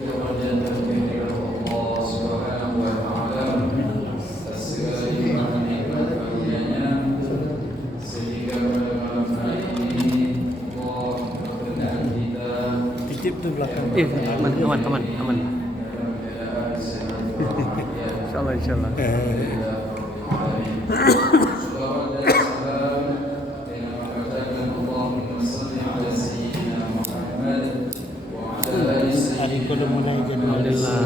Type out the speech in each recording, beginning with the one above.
Titip tuh belakang. Aman. Insyaallah. Hari itu udah mulai jadi Alhamdulillah.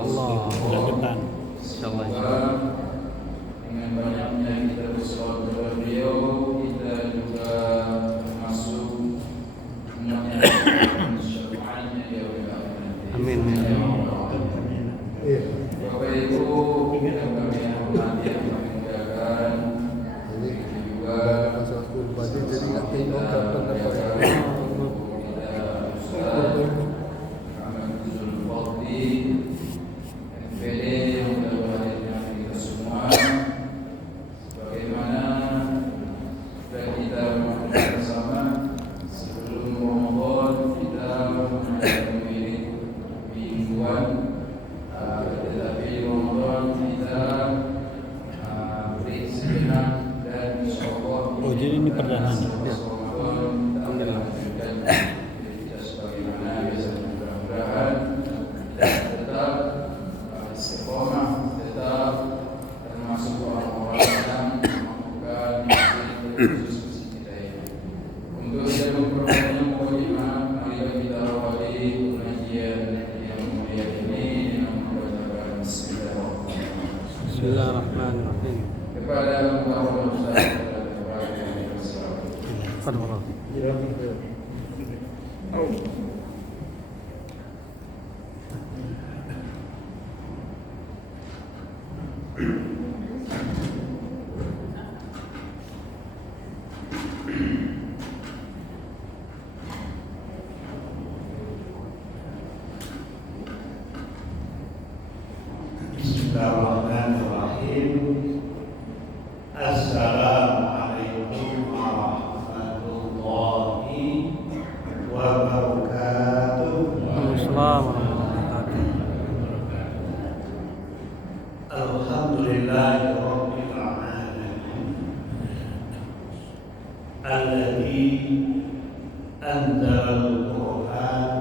Allah bulan depan. Insyaallah. Dengan banyaknya kita bersolat kepada beliau, kita juga masuk umatnya syafaatnya ya Allah. Amin. Bapak Ibu yang kami hormati, yang kami muliakan, juga jadi nggak tengok kapan NPD yang sudah berhadir dengan kita semua. Bagaimana sudah kita bersama sebelum Ramadan kita memilih mingguan, tetapi Ramadan kita beri sejenak dan insyaallah. Oh, jadi ini perdana. Alhamdulillah. Kita sebagaimana biasanya mudah-mudahan tetap istiqomah, tetap termasuk orang-orang yang melakukan khusus kita ini. Untuk tidak memperbanyak mukadimah, marilah kita awali pengajian yang mulia ini dengan membacakan Bismillahirrahmanirrahim. Bismillahirrahmanirrahim. Kepada Bapak Ustaz dan Fadhil. Bismillahirrahmanirrahim. Assalamualaikum warahmatullahi wabarakatuh. Alhamdulillahirabbil alamin. Alladzi anzalal Qur'an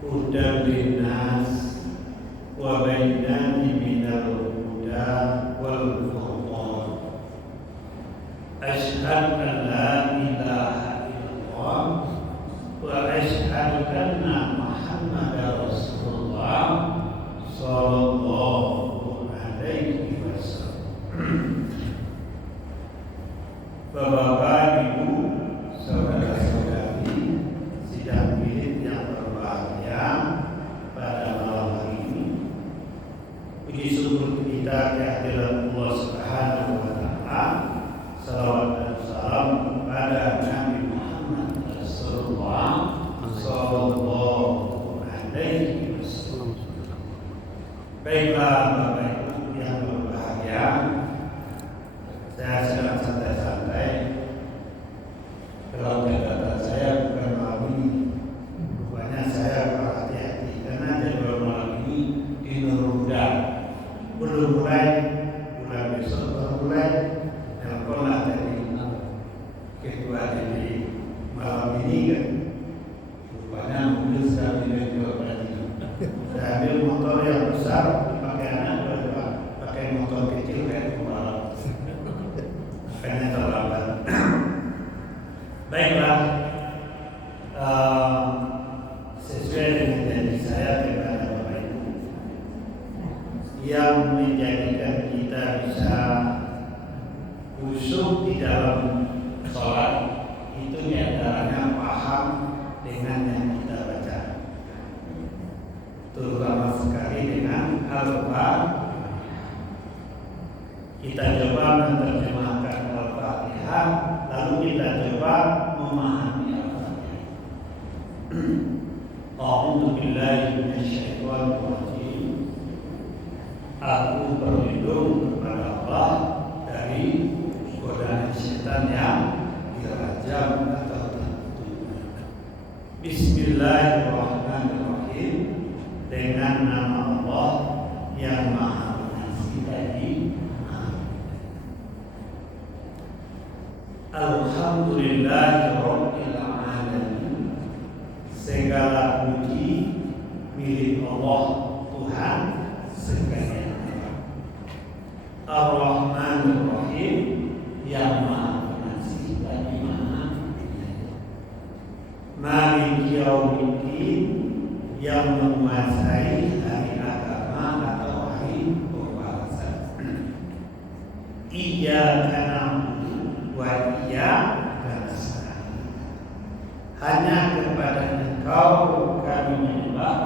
hudan linnas wa bayyinatin minal huda wal furqan. Asyhadu an la ilaha illallah wa asyhadu anna Muhammadar Rasulullah sallallahu alaihi wasallam. Bapak-bapak, Ibu, saudara-saudari sidang wirid yang berbahagia pada malam hari ini, puji syukur kita kehadiran Allah Subhanahu wa taala. Salawat dan salam kepada Nabi Muhammad Rasulullah sallallahu alaihi wasallam. Baiklah Bapak Ibu yang berbahagia, saya sedang santai-santai. Kalau catatan saya bukan malam ini, rupanya saya berhati-hati karena jadwal malam ini di Nurhuda belum mulai, bulan besok baru mulai. Teleponlah dari ketua jadi malam ini kan, rupanya mobil sudah dijual lagi. Saya ambil motor yang besar dipakai anak, pakai motor kecil kayak pembalap. Makanya terlambat. Baiklah, sesuai dengan janji saya kepada Bapak Ibu yang menjadikan kita bisa khusyuk di dalam sholat, itu diantaranya paham dengan yang kita baca, terutama sekali dengan Al-Quran. Kita coba menerjemahkan Al-Fatihah, lalu kita coba memahami Al-Fatihah. A'udzu billahi minasyaitonir rajim. Aku berlindung kepada Allah dari godaan setan yang dirajam atau tertutup. Bismillahirrahmanirrahim. puji milik Allah Tuhan sekalian. Ar-Rahmanir Rahim, yang Maha Pengasih lagi Maha Penyayang. Maliki Yaumiddin, yang menguasai hari agama atau hari pembalasan. Iyyaka na'budu wa iyyaka nasta'in. Hanya kepada Engkau kami menyembah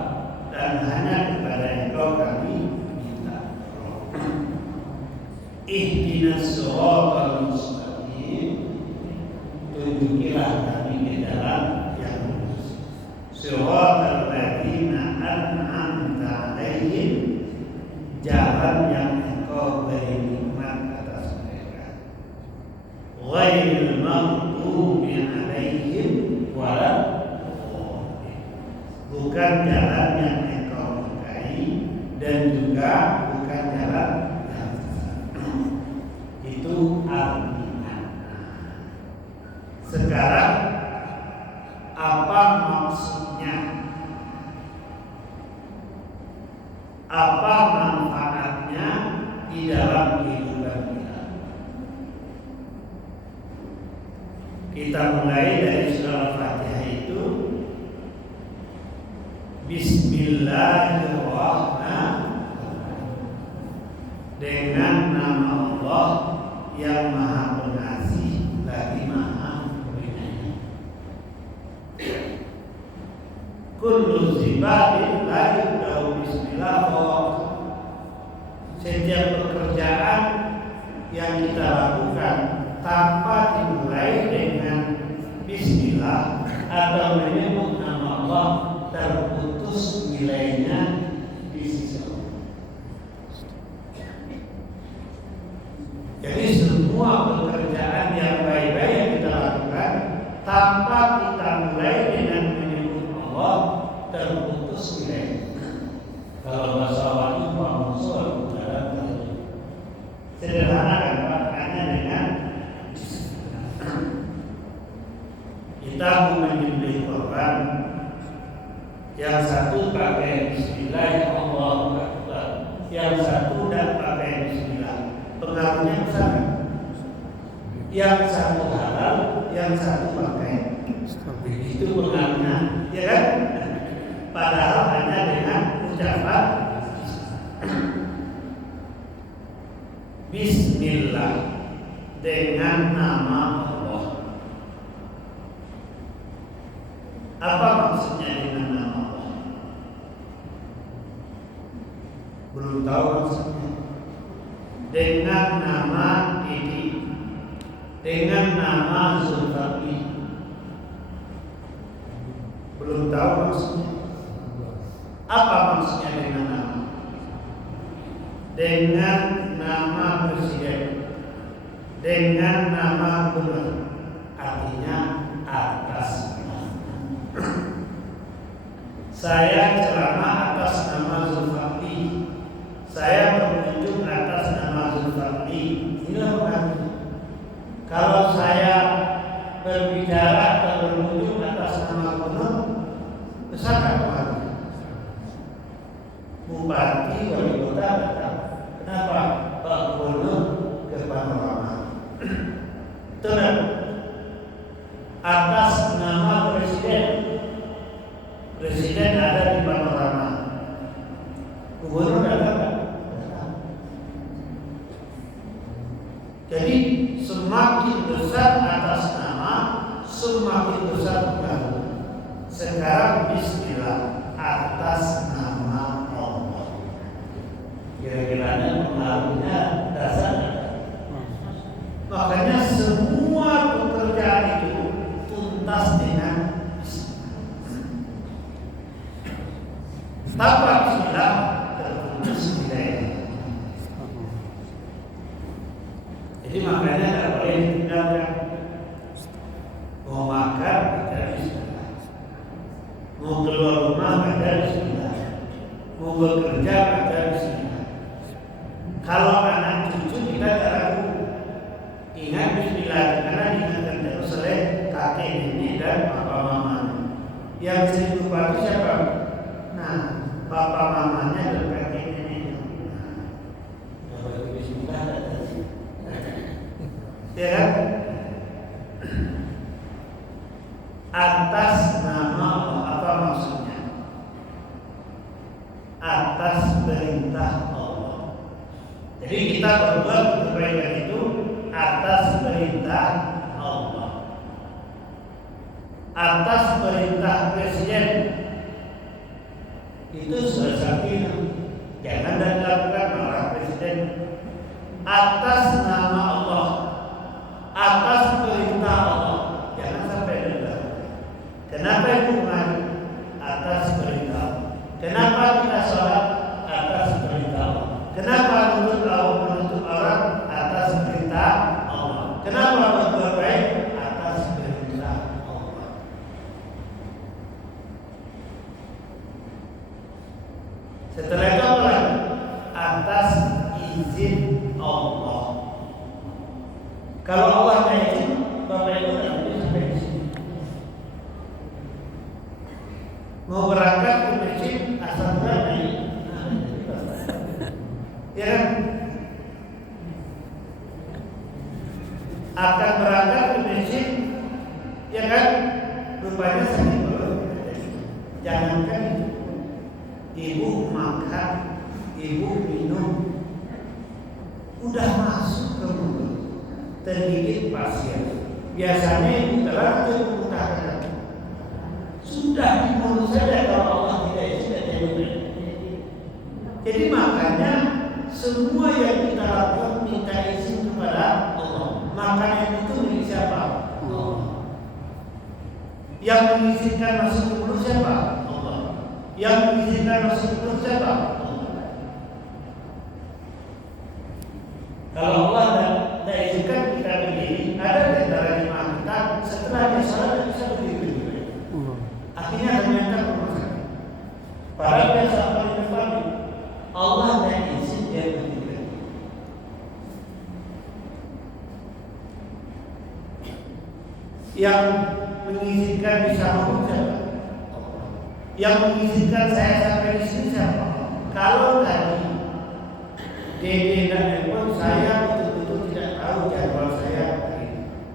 dan hanya kepada Engkau kami minta tolong. Ihdinas siratal mustaqim, tunjukilah kami ke jalan yang lurus. Siratal ladzina an'amta 'alaihim, jalan yang Engkau beri nikmat atas mereka. Ghairil maghdubi 'alaihim waladdallin, bukan jalan yang Engkau murkai dan juga bukan jalan yang sesat. Itu artinya. Sekarang apa maksudnya? Apa manfaatnya di dalam kehidupan kita? Kita mulai dari surah Al-Fatihah itu. Bismillahirrahmanirrahim. Dengan nama Allah yang Maha Pengasih lagi Maha Penyayang. Kullu zibadin la yubda'u bismillah. Setiap pekerjaan yang kita lakukan tanpa dimulai dengan bismillah atau menyebut nama Allah, terputus nilainya di sisi Allah. Jadi semua pekerjaan yang baik-baik yang kita lakukan tanpa kita mulai dengan menyebut Allah, terputus nilai. Kalau bahasa wajib maksud sederhana kan Pak, hanya dengan kita mau menyembelih korban, yang satu pakai bismillah Allahu Akbar, yang satu tidak pakai bismillah. Pengaruhnya besar. Yang satu halal, yang satu pakai. Itu pengaruhnya, ya kan? Padahal hanya dengan ucapan bismillah, dengan nama Allah. Apa maksudnya dengan nama Allah? Belum tahu maksudnya. Dengan nama ini, dengan nama Zulfaqi, belum tahu maksudnya. Apa maksudnya dengan nama? Dengan nama presiden, dengan nama gubernur, artinya atas nama. Saya ceramah atas nama Zulfaqi, saya berkunjung atas nama Zulfaqi. Inilah pengaruhnya. Kalau saya berbicara atau berkunjung atas nama gubernur, besar pengaruhnya. Bupati, wali kota datang. Kenapa Pak Gubernur ke Panorama? Tenang. Atas nama presiden, presiden ada di Panorama. Gubernur datang. Jadi semakin besar atas nama, semakin besar pengaruh. Sekarang bismillah, atas nama Allah. Kira-kiranya pengaruhnya dasar. Makanya semua pekerjaan itu tuntas dengan bismillah. Tanpa bismillah terputus nilainya. Jadi makanya tidak boleh ditinggalkan. Mau makan baca bismillah, mau keluar rumah baca bismillah, mau bekerja baca bismillah. Kalau anak cucu kita tak ragu, ingat bismillah, karena diingatkan terus oleh kakek nenek dan papa mama. Yang jadi lupa itu siapa? Nah, bapak mamanya dan kakek neneknya. Ya kan? Atas nama Allah, apa maksudnya? Atas perintah Allah. Jadi kita berbuat kebaikan itu atas perintah Allah. Atas perintah presiden itu salah satu jangan dilakukan oleh presiden. Atas nama Allah, atas perintah Allah, jangan sampai dilakukan. Kenapa itu mari? Atas perintah. Kenapa kita sholat? Atas perintah Allah. Kenapa menuntut orang? Atas perintah Allah. Kenapa berbuat baik? Atas perintah Allah. Setelah itu apa lagi? Atas izin Allah. Kalau Allah tidak izin, Bapak Ibu tidak bisa sampai di sini. Mau berangkat ke masjid asal berapa ini? Ya kan? Akan berangkat ke masjid, ya kan? Rupanya sakit perut. Jangankan ibu makan, ibu minum, udah masuk ke mulut, tergigit pasien. Biasanya ibu telah termuntahkan. Sudah di mulut saja kalau Allah tidak izin tidak. Jadi makanya semua yang kita lakukan minta izin kepada Allah. Makanan itu milik siapa? Allah. Yang mengizinkan masuk ke mulut siapa? Allah. Yang mengizinkan masuk ke mulut siapa? Allah. Kalau Allah tidak izinkan kita berdiri, ada di antara jemaah kita setelah dia salat bisa berdiri. Akhirnya ternyata rumah sakit. Padahal dia sampai di depan Allah tidak izin dia berdiri. Yang mengizinkan bisa ngomong siapa? Yang mengizinkan saya sampai di sini siapa? Kalau tadi Dede dan nelpon saya betul-betul tidak tahu jadwal saya.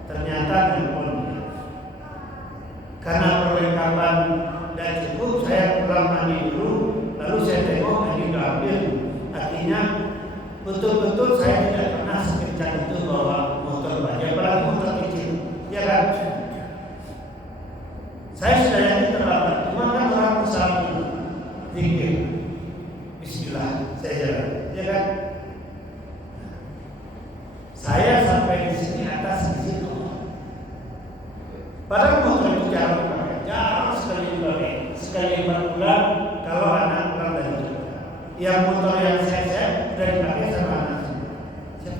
Ternyata nelpon. Karena perlengkapan dan cukup, saya pulang mandi dulu, lalu saya tengok lagi ambil. Akhirnya betul-betul saya tidak pernah sekencang itu bawa motor banyak, apalagi motor kecil, ya kan? Saya sudah yakin terlambat, cuma kan orang usaha dulu, zikir, Bismillah, saya jalan, ya kan? Saya sampai di sini atas izin Allah. Padahal motor itu jarang sekali dipakai. Sekali 4 bulan kalau anak pulang dari Jakarta. Yang motor yang saya sudah dipakai sama anak saya.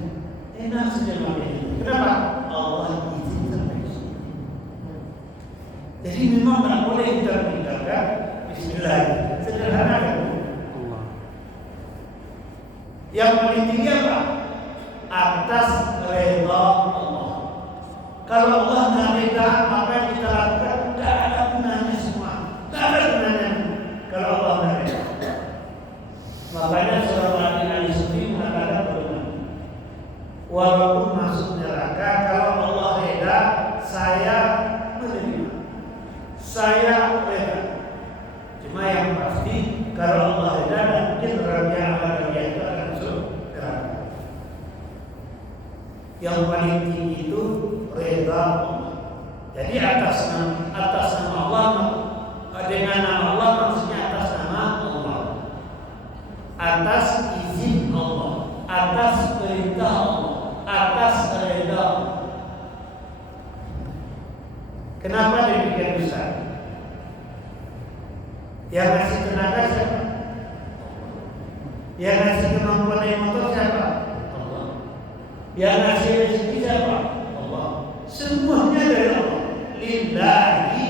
Enak saja pakai itu. Kenapa? Allah izin sampai di sini. Jadi memang tak boleh kita meninggalkan Bismillah. Sederhana kan? Yang paling tinggi apa? Atas redha Allah. Kalau Allah tidak reda, apa yang kita lakukan tidak ada gunanya semua. Tidak ada gunanya kalau Allah tidak reda. Makanya surah Al-Sufi mengatakan bagaimana? Walaupun masuk neraka, kalau Allah reda, saya menerima. Saya reda. Cuma yang pasti kalau Allah reda, mungkin orang yang akan itu akan masuk neraka. Yang paling tinggi itu reda Allah. Jadi atas nama Allah, dengan nama Allah maksudnya atas nama Allah, atas izin Allah, atas perintah Allah, atas reda Allah. Kenapa demikian besar? Yang ngasih tenaga siapa? Yang ngasih kemampuan naik motor siapa? Allah. Yang ngasih rezeki siapa? Allah. Semuanya dari Allah. Lillahi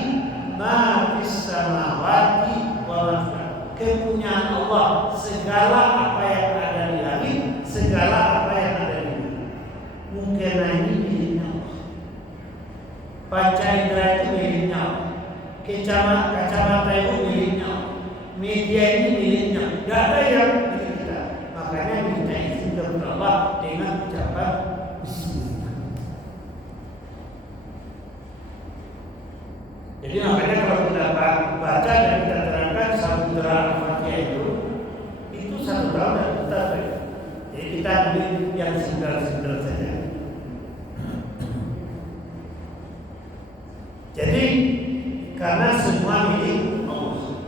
ma fis samawati wa ma fil ardi. Kepunyaan Allah, segala apa yang ada di langit, segala apa yang ada di bumi. Mungkin ini miliknya Allah. Panca indera itu miliknya Allah. kacamata itu miliknya, media ini miliknya, tidak ada yang milik kita. Makanya kita izin kepada Allah dengan ucapan Bismillah. Jadi makanya kalau kita baca dan kita terangkan samudera Al-Fatihah itu satu tahun dan kita. Jadi kita ambil yang sebentar saja. Jadi karena semua milik Allah,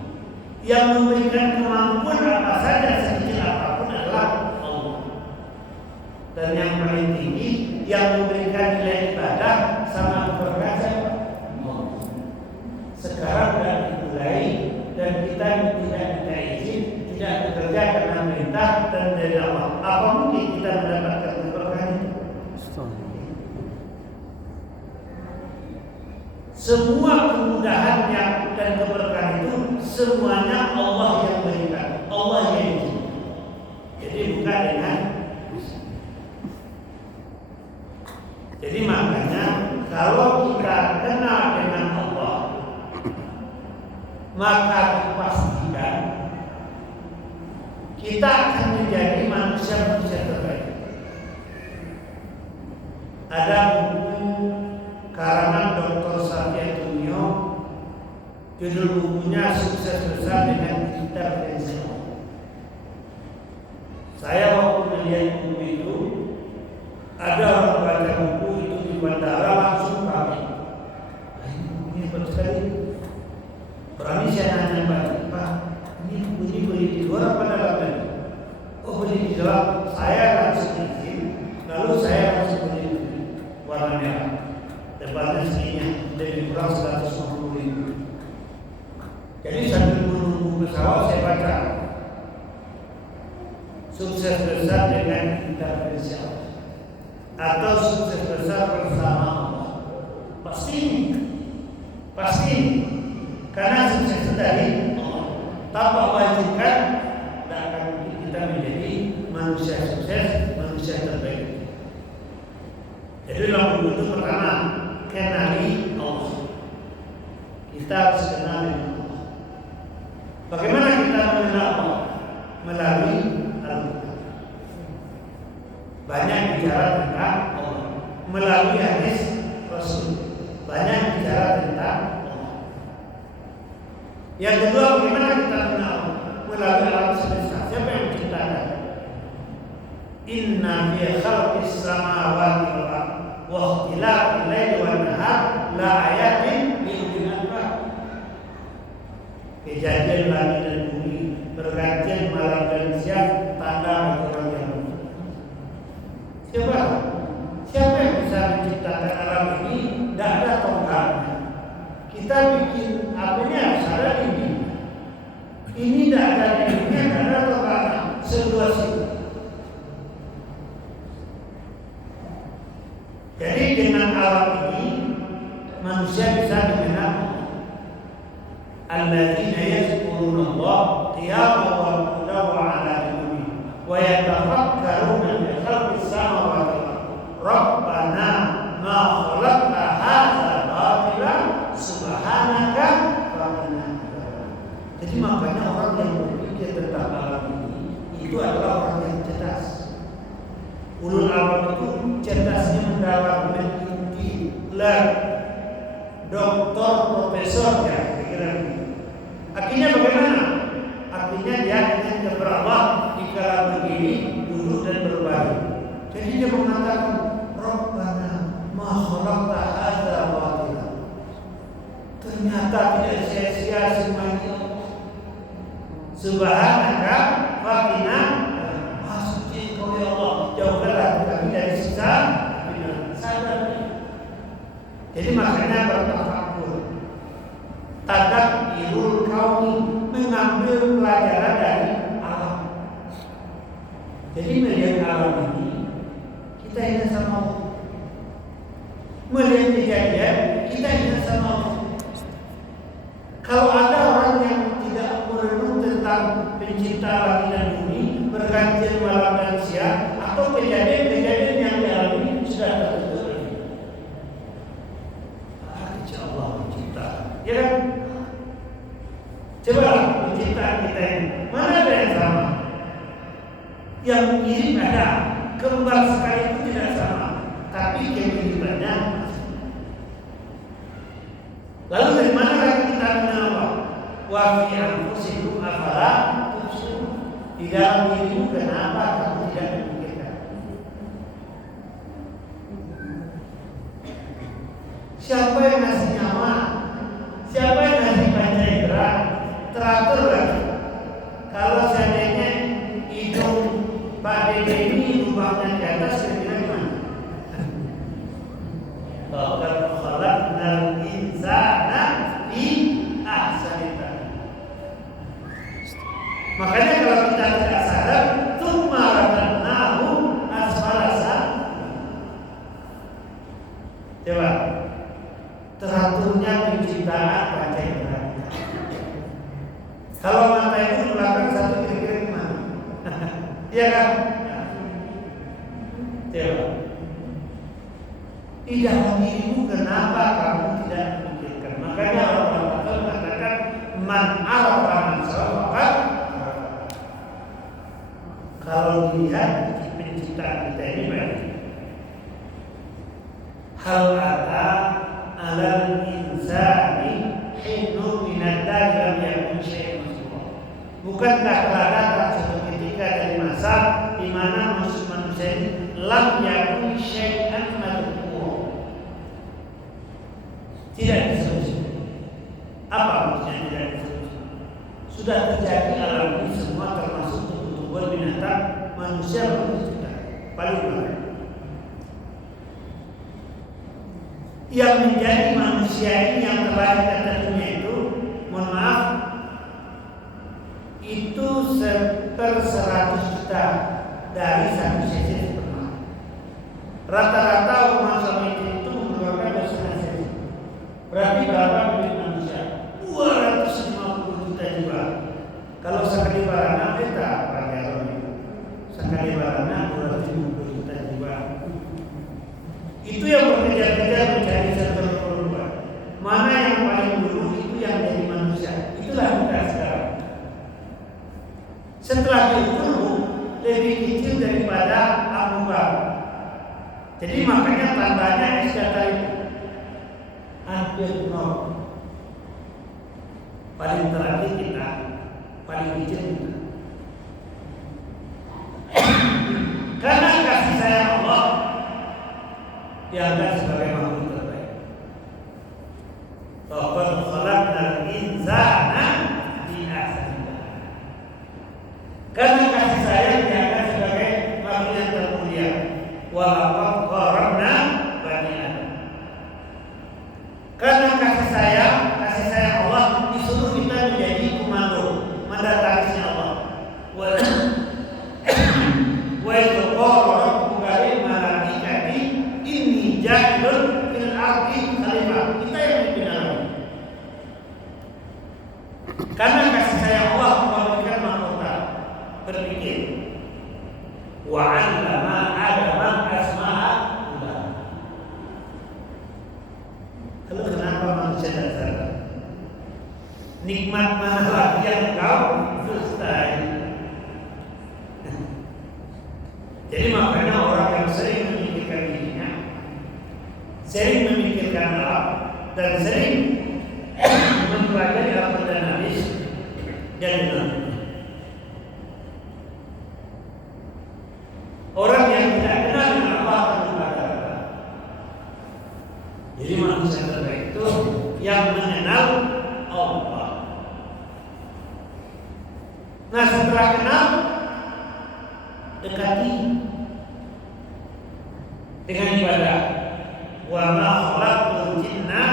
yang memberikan kemampuan apa saja sekecil apapun adalah Allah. Dan yang paling tinggi yang memberikan nilai ibadah sama berkata Allah. Sekarang sudah dimulai dan kita tidak minta izin, tidak bekerja karena perintah dan dari Allah. Apa mungkin kita mendapatkan keberkahan itu? Semua kemudahan dan keberkahan itu semuanya Allah yang berikan, Allah yang izin. Jadi bukan dengan. Jadi makanya kalau kita kenal dengan Allah, maka dipastikan kita akan menjadi manusia-manusia terbaik. Ada buku karangan Dr. Satya Tunio, judul bukunya Sukses Besar dengan Intervensi. Saya waktu melihat buku itu, ada orang baca buku itu di bandara langsung kami. Ini hebat sekali. Berani saya nanya Pak, ini beli di luar apa dalam tadi? Oh beli di dalam. Saya langsung izin, lalu saya langsung beli warna merah. Depannya segini dari kurang 150.000. Jadi sambil menunggu pesawat saya baca Sukses Besar dengan Intervensi atau Sukses Besar bersama Allah. Pasti karena sukses itu dari Allah. Tanpa wajibkan tidak akan kita menjadi manusia sukses, manusia terbaik. Jadi dalam buku itu pertama kenali Allah. Kita harus kenal Allah. Bagaimana kita mengenal Allah? Melalui Al-Quran. Banyak bicara tentang Allah. Melalui hadis Rasul. Banyak bicara tentang Allah. Yang kedua, bagaimana kita mengenal Allah? Melalui alam semesta. Siapa yang menciptakan? Inna fi khalqis samawati wal ardi wa ikhtilafil laili wan nahar la ayatin li ulil albab. Kejadian langit dan bumi, pergantian malam dan siang, tanda bagi orang yang Siapa yang bisa menciptakan alam ini? Tidak ada tonggaknya. Kita bikin apanya harus ada ini. Ini tidak ada ininya, tidak ada tonggaknya. Seluas itu. Jadi dengan alam ini manusia bisa mengenal alladzina yazkuruna Allah qiyaman wa qu'udan wa 'ala junubihim wa yatafakkaruna fi khalqis samawati wal ardi rabbana ma khalaqta hadza batilan subhanaka faqina adzabannar. Jadi makanya orang yang berpikir tentang alam ini itu adalah orang yang cerdas. Ulul albab itu cerdasnya mendalam, menginti, doktor, profesor, ya kira-kira begitu. Akhirnya bagaimana? Akhirnya dia ingin kepada Allah di kala begini duduk dan berbalik. Jadi dia mengatakan, Rabbana ma khalaqta hadza batila. Ternyata tidak sia-sia semuanya Allah. Subhanaka faqina suci Kau ya Allah, jauhkanlah kami dari siksa sadar. Jadi makanya bertafakur, tadabbirul kauni, mengambil pelajaran dari alam. Jadi melihat alam ini, kita ingat sama Allah. Melihat kejadian, kita ingat sama Allah. Kalau ada orang yang tidak merenung tentang pencipta langit dan bumi, bergantian malam dan siang, atau kejadian-kejadian yang dialami sudah tertentu. Insya Allah mencipta, ya kan? penciptaan kita ini mana ada yang sama? Yang mirip ada, kembar sekali itu tidak sama, tapi kemiripannya. Lalu dari mana lagi kita mengenal? Wa fi anfusikum afala tubsirun. Di dalam dirimu kenapa kamu tidak memikirkan? Siapa yang ngasih nyawa? Siapa yang ngasih panca indera? Teratur lagi. Kalau seandainya hidung Pak Dede ini lubangnya di atas, kira-kira gimana? Laqad khalaqnal insana fi ahsani taqwim. Makanya kalau kita tidak sadar, tsumma radadnahu asfala safilin. Coba teraturnya penciptaan panca indera. Kalau mata itu di belakang satu, kira-kira gimana? Iya kan? Coba. Di dalam dirimu kenapa kamu tidak memikirkan? Makanya orang mengatakan man arafa man sawakat. Kalau dilihat penciptaan kita ini baik. Hal ada alal insani hinu minadari lam yakun syai'un masbura. Bukankah telah datang suatu ketika dari masa di mana manusia ini lam yakun syai'an madhkura, tidak disebut. Apa maksudnya tidak disebut? Sudah terjadi alam ini semua, termasuk tumbuhan binatang, manusia manusia paling banyak. Yang menjadi manusia ini yang terlahir kata dunia itu, mohon maaf, itu 1/100 juta dari 1 cc sperma. Rata-rata umat suami itu mengeluarkan 2,5 cc. Berarti berapa duit manusia? 250 juta jiwa. Kalau sekali barana kita pelajaran itu, sekali barana 250 juta jiwa. Itu yang berkejar-kejar mencari satu perubahan. Mana yang paling dulu itu yang jadi manusia. Itulah kita sekarang. Setelah itu lebih kecil daripada Abu Bakar. Jadi makanya tandanya es data itu hampir nol. Paling terakhir kita, paling kecil kita. Karena kasih sayang Allah dianggap sebagai makhluk terbaik. Laqad khalaqnal insana fi ahsani taqwim. Karena kasih sayang dianggap sebagai makhluk yang termulia. Wa laqad qarramna bani Adam. Karena kasih sayang Allah disuruh kita menjadi komando, mandatarisnya Allah. Wa idza qala rabbuka lil malaikati inni ja'ilun fil ardi khalifah. Kita yang dipindah. Karena kasih sayang Allah memberikan mahkota berpikir. Wa 'allama Adama asma'a kullah. Lalu kenapa manusia tidak sadar? Nikmat mana lagi yang kau sustai? Jadi makanya orang yang sering memikirkan dirinya, sering memikirkan alam, dan sering mempelajari apa dan hadis dan benar. Orang yang tidak kenal dengan Allah akan berkata. Jadi manusia terbaik itu yang mengenal Allah. Nah, setelah kenal, dekati dengan ibadah. Wa ma khalaqtul jinna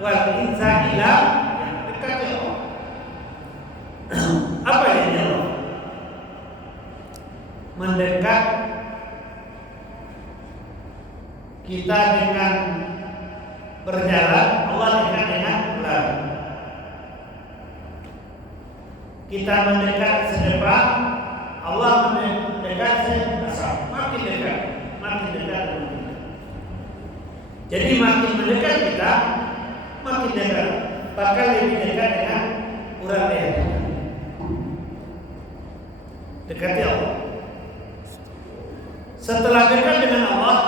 wal insa illa dekati Allah. Apa yang Allah? Mendekat kita dengan berjalan, Allah dengan berlari. Kita mendekat sedepan, Allah mendekat sebelakang. Makin dekat, makin dekat. Jadi makin mendekat kita, makin dekat. Bahkan lebih dekat dengan urat leher. Dekati Allah. Setelah dekat dengan Allah,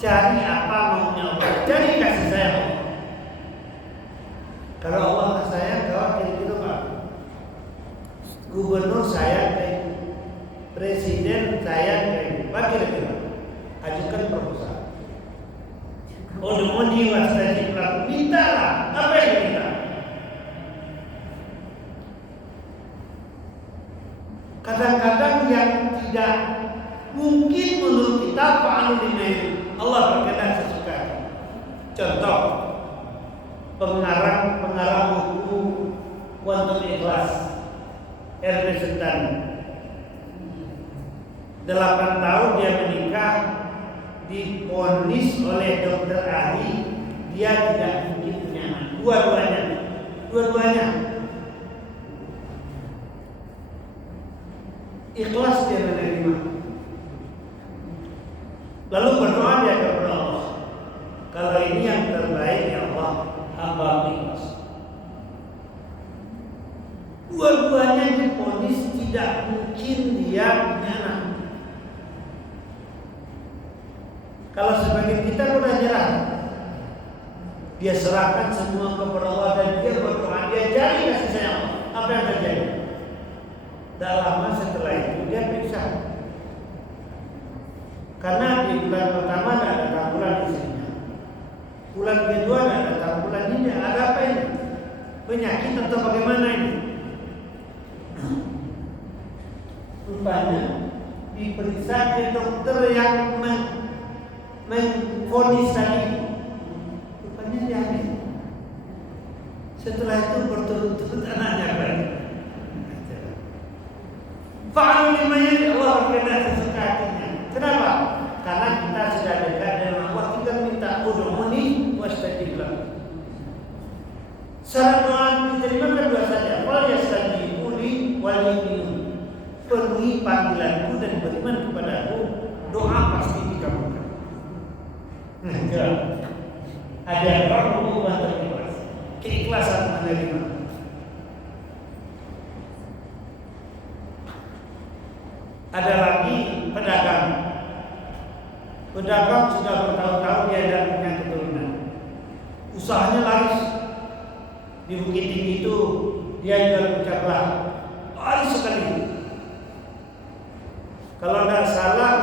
cari apa maunya Allah, cari kasih sayang Allah. Kalau Allah sayang, kau kira-kira apa? Gubernur sayang ke presiden sayang ke apa kira-kira? Ajukan proposal. Odemoni wastajib lakum, mintalah apa yang diminta. Kadang-kadang yang tidak mungkin menurut kita fa'alu lima Allah berkenan sesuka. Contoh, pengarang buku Quantum Ikhlas, Ernest Setan. 8 tahun dia menikah, divonis oleh dokter ahli dia tidak mungkin punya anak. Dua-duanya. Ikhlas dia menerima. Lalu berdoa dia kepada Allah. Kalau ini yang terbaik ya Allah, hamba ikhlas. Dua-duanya divonis tidak mungkin dia punya anak. Kalau sebagian kita sudah nyerah, dia serahkan semua kepada Allah dan dia berdoa, dia cari kasih sayang Allah. Apa yang terjadi? Tak lama setelah itu dia periksa. Karena di bulan pertama tidak ada tambulan di sini. Bulan kedua tidak ada tambulan ini. Ada apa ini? Penyakit atau bagaimana ini? Rupanya diperiksa ke dokter yang mengvonis tadi. Rupanya dia hamil. Setelah itu berturut-turut anaknya berani. Fa'alu lima yali, Allah berkenan sesuka hatinya. Kenapa? Karena kita sudah dekat dengan Allah, kita minta ud'uni wastajib lakum. Syarat doa diterima kan dua saja. Wal yastajibu li wal yu'minu. Penuhi panggilanku dan beriman kepadaku, doa pasti dikabulkan. Ada orang hubungan terikhlas, keikhlasan menerima. Ada lagi pedagang. Pedagang sudah bertahun-tahun dia tidak punya keturunan. Usahanya laris. Di Bukit Tinggi itu dia jual pecah laris sekali. Kalau tidak salah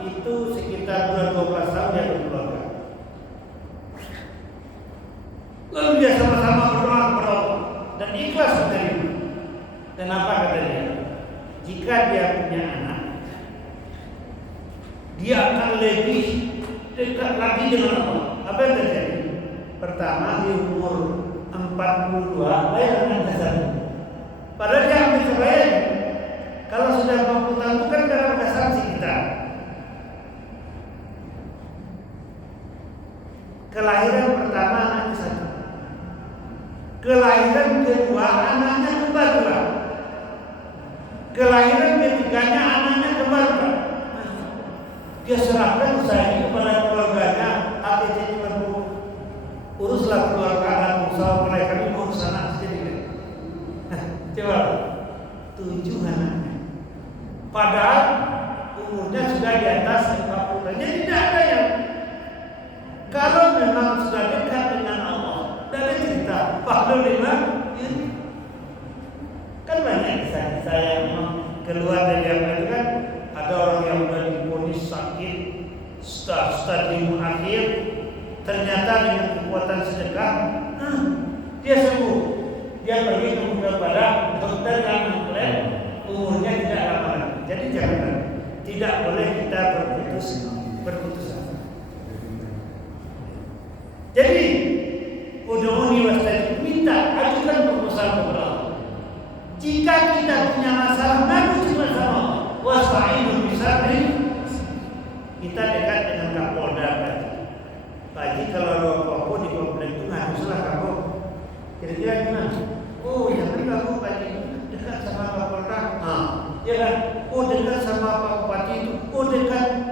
itu sekitar 12 tahun dia berkeluarga. Lalu dia sama-sama berdoa kepada Allah dan ikhlas menerima. Dan apa kata dia? Jika dia punya anak, dia akan lebih dekat lagi dengan Allah. Apa yang terjadi? Pertama di umur 42 bayar anak dasar. Padahal dia ambil sebaik. Kalau sudah 40 tahun itu kan karena ada sanksi kita. Kelahiran pertama anaknya 1. Kelahiran kedua anaknya kembar 2. Kelahiran ketiganya anaknya kembar 4. Dia serahkan usaha kepada keluarganya. ATC cuma uruslah keluarga anak usaha mereka ini urus anak sendiri. Coba 7 anaknya. Padahal umurnya sudah di atas 40 tahun. Jadi tidak ada yang, kalau memang sudah dekat dengan Allah, tidak ada cerita Fa'alu lima yali. Kan banyak kisah-kisah yang keluar dari apa itu kan. Ada orang yang sudah divonis sakit stadium akhir, ternyata dengan kekuatan sedekah dia sembuh. Dia pergi kepada dokter yang mengklaim umurnya tidak lama lagi. Jadi jangan, tidak boleh kita berputus asa. Jadi ud'uni wastajib, minta, ajukan proposal kepada Allah. Jika kita punya masalah, ngadu cuma sama Allah. Wasta'inu bisabri. Kita dekat dengan Kapolda Pak. Kalau ada apa-apa di komplek itu ngadu salah kamu. Kira-kira gimana? Oh, jangan kamu Pak dekat sama Kapolda. Ya kan? Oh, dekat sama Pak Bupati itu. Oh, dekat.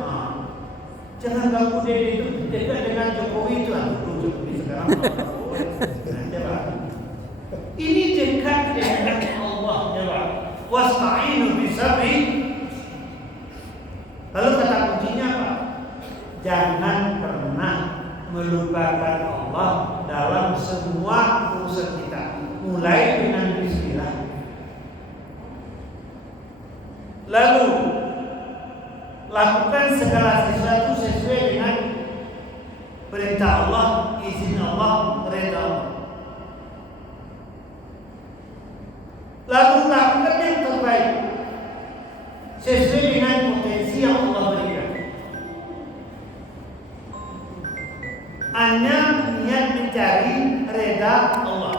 Jangan kamu itu dekat dengan Jokowi itu. Jokowi sekarang ini dekat dengan Allah. Jawab. wasta'inu bisabri. Lalu kata kuncinya apa? Jangan pernah melupakan Allah dalam semua urusan kita, mulai dengan bismillah. Lalu lakukan segala sesuatu sesuai dengan perintah Allah, izin Allah, redha Allah. Lalu lakukan yang terbaik sesuai dengan potensi yang Allah berikan. Hanya niat mencari redha Allah.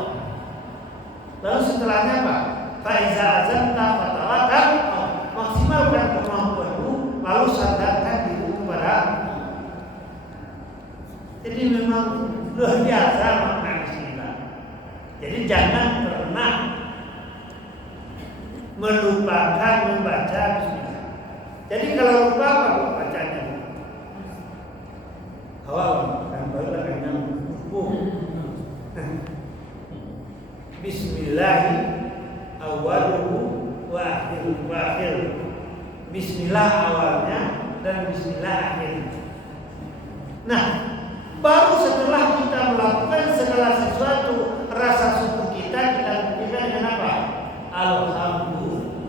Lalu setelahnya apa? Faiza azamta fatawakal. Maksimalkan kemampuanmu, lalu sandarkan diri kepada Allah. Jadi memang luar biasa makna bismillah. Jadi jangan pernah melupakan membaca bismillah. Jadi kalau lupa apa bacanya? Awal kan baru akan yang Bismillahi awaluhu wa akhir. Bismillah awalnya dan bismillah akhirnya. Nah, baru setelah kita melakukan segala sesuatu, rasa syukur kita buktikan dengan apa? Alhamdulillah.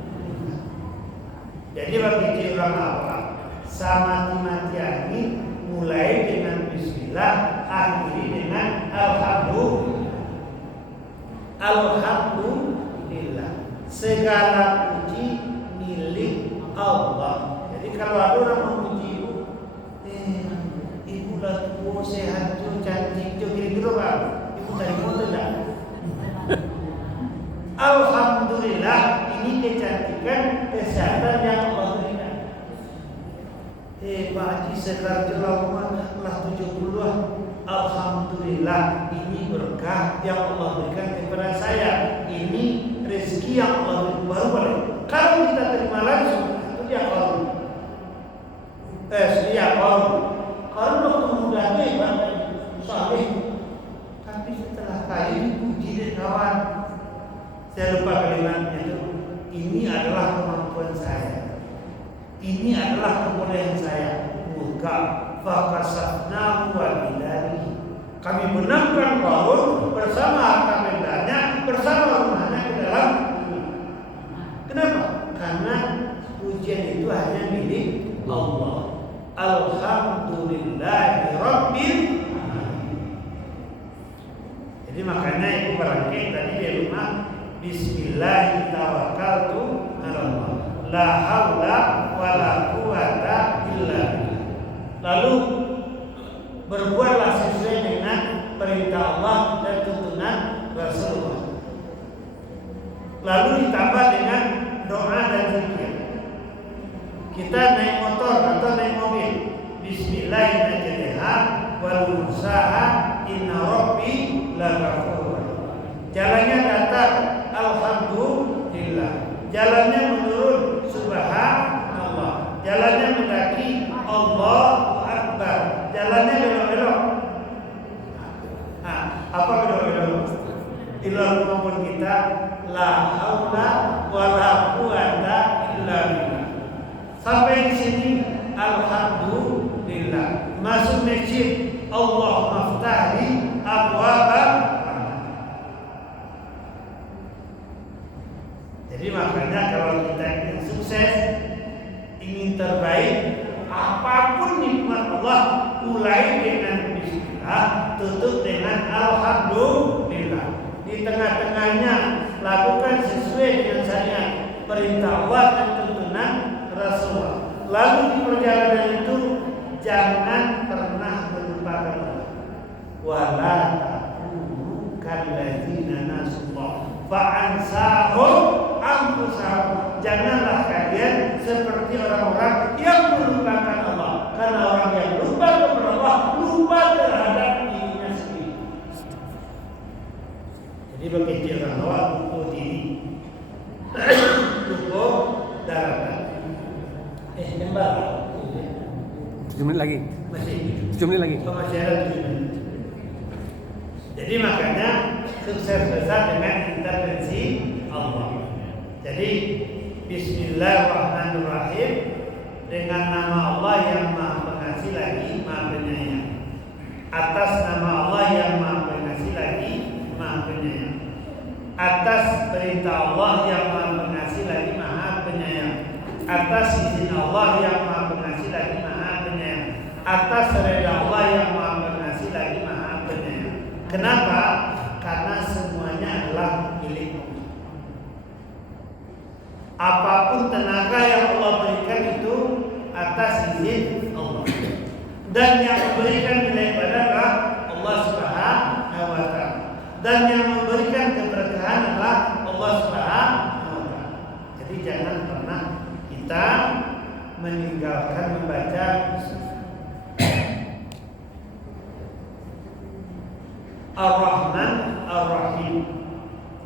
Jadi bagi orang awam, sama mati ini mulai dengan bismillah, akhiri dengan alhamdulillah. Alhamdulillah. Segala puji milik Allah. Jadi kalau ada orang memuji ibu lah tua, sehat, cantik, kira-kira apa? Ibu tadi foto tak? Alhamdulillah, ini kecantikan, kesehatan yang Allah berikan. Pak Haji sekarang telah 70. Alhamdulillah, ini berkah yang Allah berikan kepada saya. Ini rezeki yang Allah berikan. Baru boleh. Kalau kita terima langsung, itu dia kalau kalau waktu muda hebat, saleh. Tapi setelah kaya dipuji dan kawan, saya lupa kalimatnya itu. Ini adalah kemampuan saya. Ini adalah kebolehan saya. Muka fakasafnahu wa bidarihi. Kami menangkan Qarun bersama harta bendanya, bersama rumahnya ke dalam bumi. Kenapa? Karena pujian itu hanya milik Allah. Alhamdulillahi Rabbil Alamin. Jadi makanya ibu barangkali tadi di rumah Bismillahirrahmanirrahim tawakkaltu 'ala Allah. La haula wala quwata illa billah. Lalu berbuatlah sesuai dengan perintah Allah dan tuntunan Rasulullah. Lalu ditambah dengan doa dan zikir. Kita naik motor atau naik mobil, Bismillahirrahmanirrahim wal mursaha inna rabbi laghafur. Jalannya datar, alhamdulillah. Jalannya menurun, subhanallah. Jalannya mendaki, Allahu Akbar. Jalannya belok-belok. Nah, apa belok-belok? Itulah kemampuan kita. La haula wala quwata illa billah. Sampai di sini, alhamdulillah. Masuk masjid, Allahumma ftahli abwaaba. Jadi makanya kalau kita ingin sukses, ingin terbaik, apapun nikmat Allah, mulai dengan bismillah, tutup dengan alhamdulillah. Di tengah-tengahnya lakukan sesuai dengan syariat perintah Allah dan tuntunan Rasulullah. Lalu di perjalanan itu jangan pernah melupakan Allah. Wala takunu kalladzina nasullah fa'ansahum anfusahum. Janganlah kalian seperti orang-orang yang melupakan Allah. Karena orang yang lupa kepada Allah, lupa terhadap dirinya sendiri. Jadi begitu orang awal lupa diri, lupa daratan. Jembar 7 menit lagi. masih 7 menit lagi. masih ada 7 menit. Jadi makanya sukses besar dengan intervensi Allah. Jadi Bismillahirrahmanirrahim, dengan nama Allah yang Maha Pengasih lagi Maha Penyayang. Atas nama Allah yang Maha Pengasih lagi Maha Penyayang. Atas perintah Allah yang Maha Pengasih lagi Maha Penyayang. Atas izin Allah yang Maha Pengasih lagi Maha Penyayang. Atas redha Allah yang Maha Pengasih lagi Maha Penyayang. Kenapa? Karena semuanya adalah milik Allah. Apapun tenaga yang Allah berikan itu atas izin Allah. Dan yang memberikan nilai adalah Allah Subhanahu wa taala. Dan yang memberikan keberkahan adalah Allah Subhanahu wa taala. Jadi jangan pernah kita meninggalkan membaca Ar-Rahman Ar-Rahim.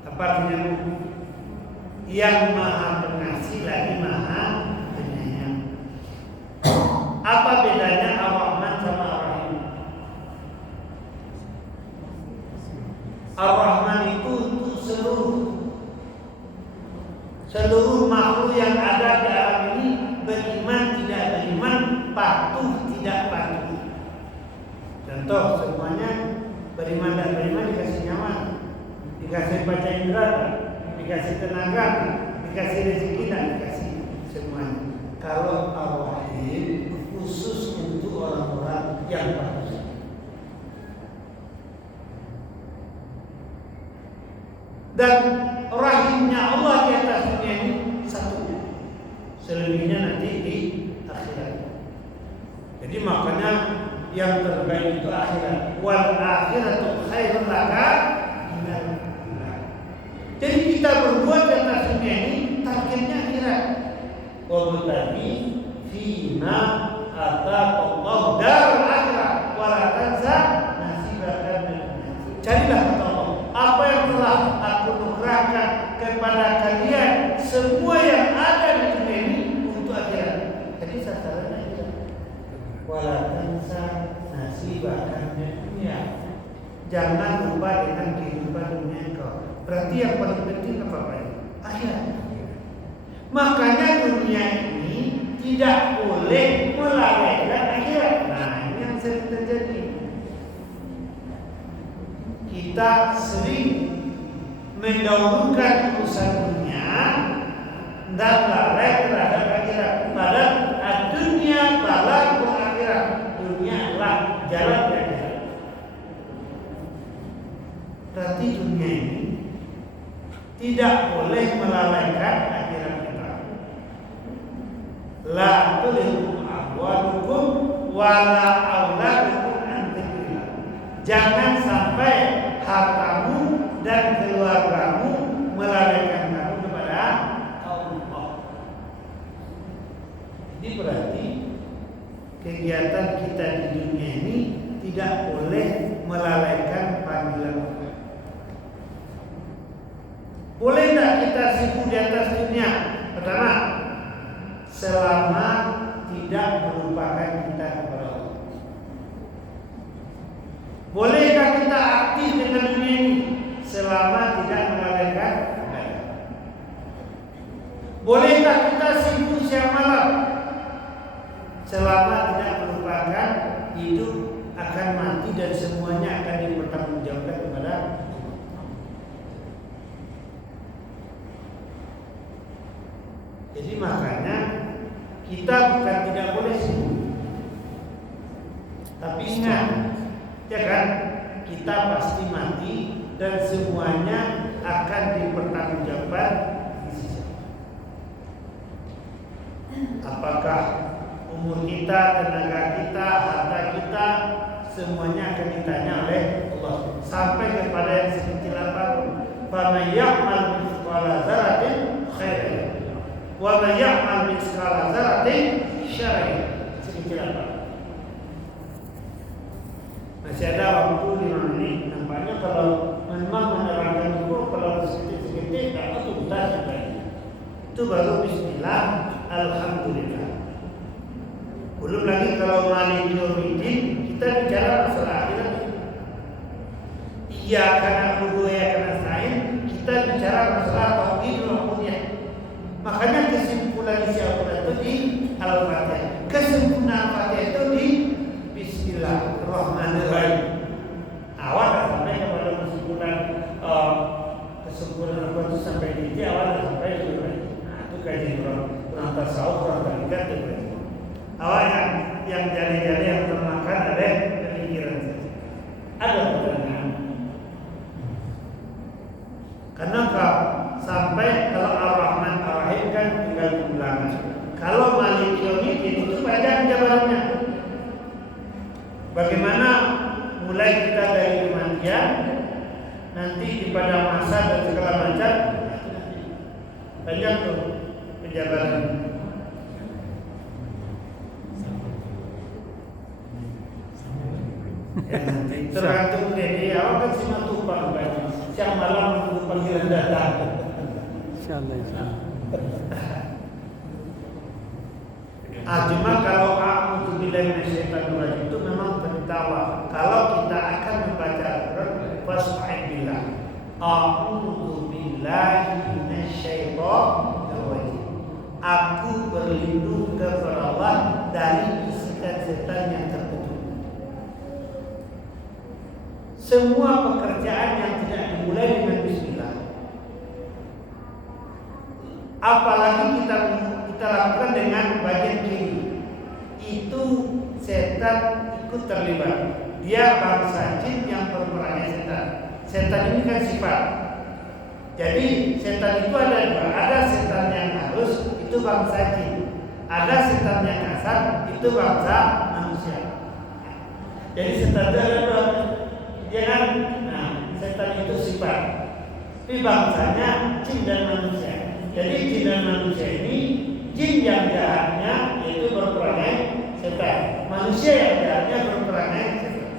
Apa artinya? Yang Maha Pengasih lagi Maha Penyayang. Apa bedanya Ar-Rahman sama Ar-Rahim? Ar-Rahman itu untuk seluruh makhluk yang ada di alam ini, beriman tidak beriman, patuh tidak patuh. Contoh, semuanya beriman dan beriman dikasih nyawa, dikasih baca indera, dikasih tenaga, dikasih rezeki, dan dikasih semuanya. Kalau Ar-Rahim khusus untuk orang-orang yang bagus. Dan rahimnya Allah di atas dunia ini satu, selebihnya nanti di akhirat. Jadi makanya yang terbaik itu akhirat. Wal akhiratu khairun laka minal ula. Jadi kita berbuat di atas dunia ini targetnya akhirat. Wabtaghi fima ataqallahu darul akhirah wa la tansa nasibaka minad dunya. Carilah kata Allah, apa yang telah aku nugerahkan kepada kalian, semua yang ada di dunia ini untuk akhirat. Jadi sasarannya itu wala tansa nasibaka minad dunya. Jangan lupa dengan kehidupan dunia kau. Berarti yang paling penting apa Pak? Akhirat. Makanya dunia ini tidak boleh melalaikan akhirat. Nah, ini yang sering terjadi. Kita sering mendahulukan urusan dunia dan lalai terhadap akhirat. Padahal dunia balagul akhirat. Dunia adalah jalan ke akhirat. Berarti dunia ini tidak boleh melalaikan akhirat kita. La tulhikum amwalukum wala auladukum an dzikrillah. Jangan sampai hartamu dan keluargamu melalaikan kamu kepada Allah. Ini berarti kegiatan kita di dunia ini tidak boleh melalaikan panggilan Allah. Boleh tidak kita sibuk di atas dunia? Pertama, selama tidak melupakan kita kepada Allah. Bolehkah kita aktif dengan dunia ini selama tidak melalaikan ibadah? Bolehkah kita sibuk siang malam selama tidak melupakan hidup akan mati dan semuanya akan dipertanggungjawabkan kepada Allah? Jadi makanya kita bukan tidak boleh sibuk, tapi ingat, ya kan, kita pasti mati dan semuanya akan dipertanggungjawabkan di sisi Allah. Apakah umur kita, tenaga kita, harta kita, semuanya akan ditanya oleh Allah sampai kepada yang sekecil apapun. Faman ya'mal mithqala dzarratin khairan wa man ya'mal mithqala dzarratin syarran. Sekecil apa? Masih ada waktu 5 menit. Nampaknya kalau memang menerangkan itu kalau sedikit-sedikit tak itu sudah sampai. Itu baru bismillah, alhamdulillah. Belum lagi kalau maliki yaumiddin, kita bicara masalah akhirat. Iya karena budaya karena sains, kita bicara masalah tauhid rububiyah. Makanya nanti di padang masa dan segala macam, banyak tuh penjabaran. Ya, nanti tergantung dari awal kan si matupang banyak. Siang malam menunggu panggilan datang. Insyaallah, insyaallah. Cuma kalau aku bilang syaitan rajim itu memang tertawa. Kalau kita akan membaca Al-Quran, fasta'in billah. A'udzu billahi minasyaitonir rajim. Aku berlindung kepada Allah dari bisikan setan yang terkutuk. Semua pekerjaan yang tidak dimulai dengan bismillah, apalagi kita lakukan dengan bagian kiri, itu setan ikut terlibat. Dia bangsa jin yang berperangai setan. Setan ini kan sifat. Jadi setan itu ada dua. Ada setan yang halus, itu bangsa jin. Ada setan yang kasar, itu bangsa manusia. Jadi setan itu ada dua. Dia kan, nah, setan itu sifat. Tapi bangsanya jin dan manusia. Jadi jin dan manusia ini, jin yang jahatnya yaitu berperangai setan, manusia yang jahatnya berperangai setan.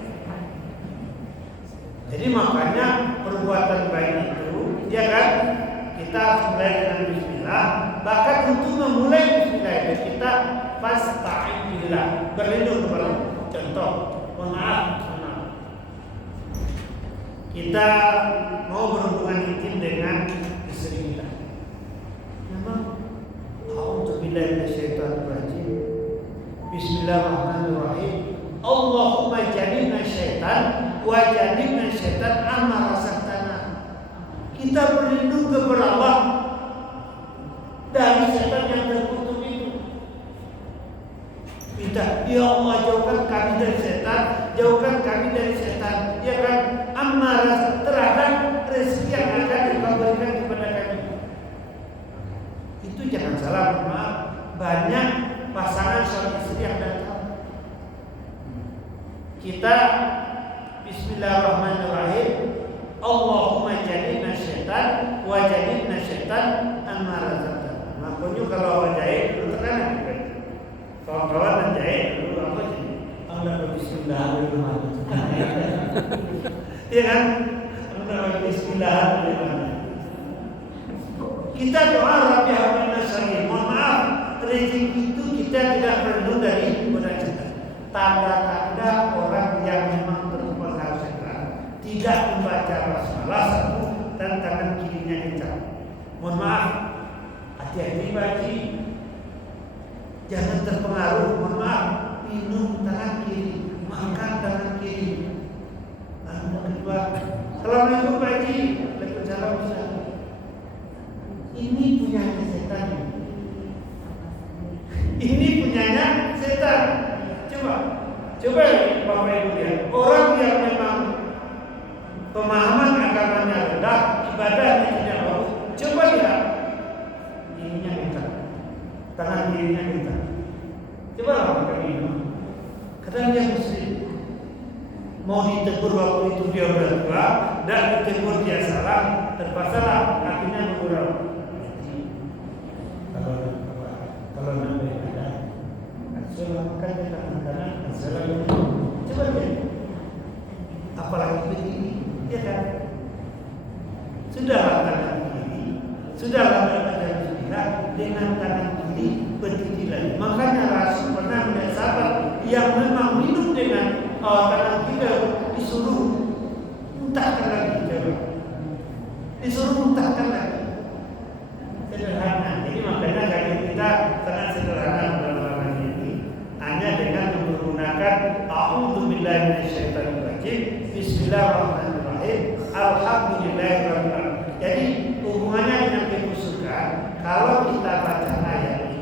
Jadi makanya perbuatan baik itu, ya kan, kita harus mulai dengan bismillah. Bahkan untuk memulai bismillah itu kita fasta'in billah, berlindung kepada Allah. Contoh, mohon maaf, kita mau berhubungan intim dengan istri kita. Memang a'udzubillahi minasyaitonir rajim. Bismillahirrahmanirrahim. Allahumma jannibna syaitan wa jannibna syaitan amma razaqtana. Kita berlindung kepada Allah dari setan yang terkutuk itu. Minta, ya Allah jauhkan kami dari setan, jauhkan kami dari setan. Ya kan, amma terhadap rezeki yang akan Engkau berikan kepada kami. Itu jangan salah, maaf. Banyak pasangan suami istri yang datang. Kita bismillahirrahmanirrahim. Allahumma jannibna syaitan wa jannibna syaitan amma razaqtana. Makanya kalau orang jahit dulu tekanan juga. Kawan-kawan dan jahit dulu apa sih? Allah bismillahirrahmanirrahim. Iya kan? Allah bismillahirrahmanirrahim. Kita doa Rabbi habna syarri. Mohon maaf, rezeki itu kita tidak perlu dari godaan. Tanda-tanda orang yang memang terpengaruh setan tidak membaca basmalah satu dan tangan kirinya kencang. Mohon maaf, hati-hati baci, jangan terpengaruh. Mohon maaf, minum tangan kiri, makan tangan kiri. Lalu kedua, assalamualaikum Pak Haji, waalaikumsalam. Ini punyanya setan. Ini punyanya setan. Coba Bapak Ibu lihat, orang yang memang pemahaman agamanya rendah, ibadahnya tidak bagus. Coba lihat, ininya minta, tangan kirinya minta. Coba lah kita minum. Kadang dia muslim, mau ditegur waktu itu dia udah tua, dan ditegur dia salah, terpaksa lah akhirnya bergurau. Kalau namanya ada, selamatkan kita tangan. Coba lihat, apalagi begini, ya kan? Sudahlah tangan kiri, sudahlah baca bismillah dengan tangan kiri berdiri lagi. Makanya Rasul pernah melihat sahabat yang memang minum dengan tangan kiri disuruh muntahkan lagi, coba. Disuruh muntahkan lagi. Sederhana. Jadi makanya kajian kita sangat sederhana dalam ini, hanya dengan menggunakan a'udzubillahi minasyaitonir rajim, bismillahirrahmanirrahim, alhamdulillahirabbil alamin. Jadi hubungannya dengan kemusukan, kalau kita baca ayat ini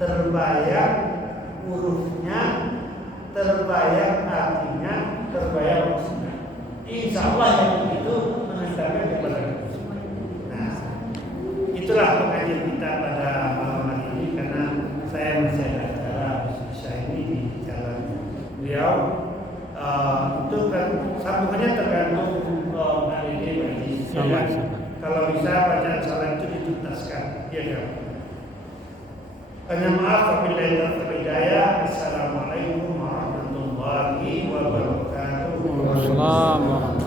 terbayang hurufnya, terbayang artinya, terbayang maksudnya. Insyaallah yang itu mengantarkan kepada kemusukan. Nah, itulah pengajian kita pada malam hari ini, karena saya masih ada acara saya ini di jalan beliau. Itu kan sambungannya tergantung Sama, kan? sama. Kalau bisa bacaan salat itu dituntaskan, ya kan? Hanya maaf apabila yang terhidayah. Assalamualaikum warahmatullahi wabarakatuh. Assalamualaikum.